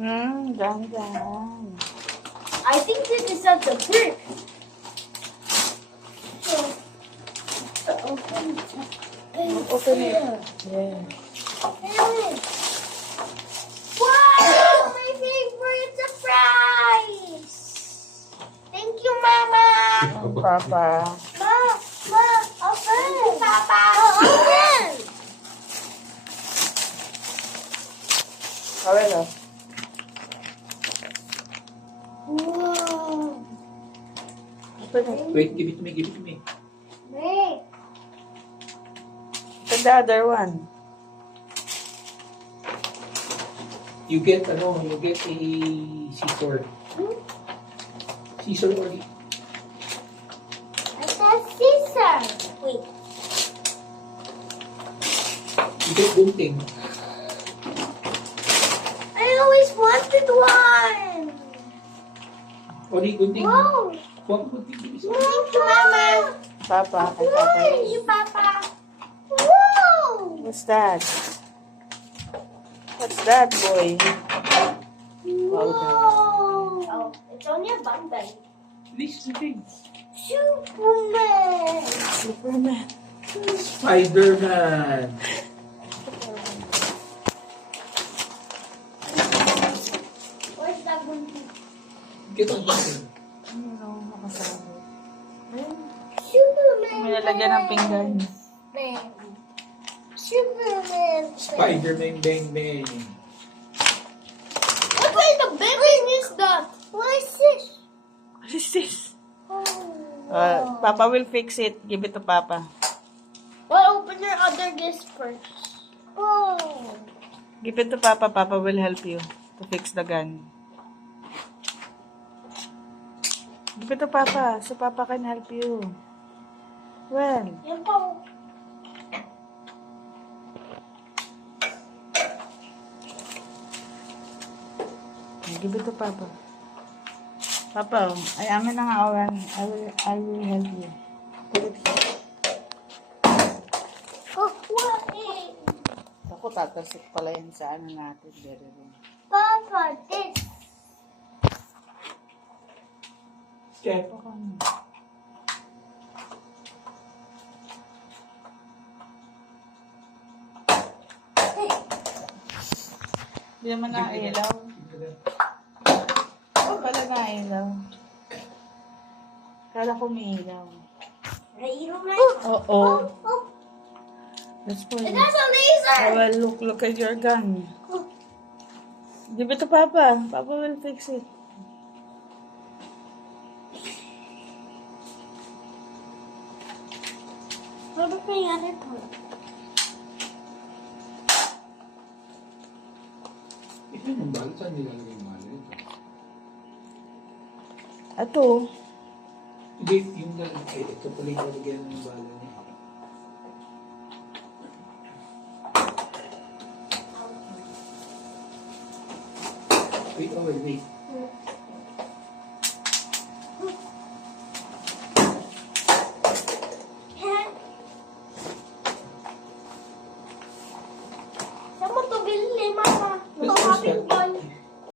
Dahan-dahan. I think this is at the brick. So open Open it. Yeah. Wow! My favorite surprise! Thank you, Mama! Papa. Ma, open! Papa! Open! Kawelo. Wow! Open it. Wait, give it to me, give it to me. Wait. Open the other one. You get a scissor. Scissor or I said scissor. Wait. you get gunting. I always wanted one. Only gunting. Wow! Huwag gunting. Thank you, Mama. Papa. Kay Papa. Thank you, Papa. Wow! What's that? What's that, boy? Wow! Oh, it's only a bundle. This thing. Superman! Superman. Spider-Man. Where's that one? Get on button. Ano, nakasabi. Superman! May nalagyan ng pinggan. Superman! Spider-Man bang bang. What kind of building is that? What is this? What is this? Oh. Papa will fix it. Give it to Papa. Well, open your other disc first. Oh. Give it to Papa. Papa will help you to fix the gun. Give it to Papa so Papa can help you. Well, Yan po. give it to Papa. Papa, ay amin na nga awan. I will help you. Put it here. Oh, what is? Ako, tatasik pala yan sa ano natin. Very room. Papa, this. Check. Hindi naman nakailaw. Oo pala nakailaw. Kala ko may ilaw. Rayon na. Oo. Oh, That's for it you. has a laser. Oh, well, look at your gun. Give it to Papa. Papa will fix it. What if we had it? Ito yung bala. Saan nilalagay yung bala ito? Ato. Hindi, yung lalagay. Ito pala yung lalagyan ng bala niya. Wait, wait.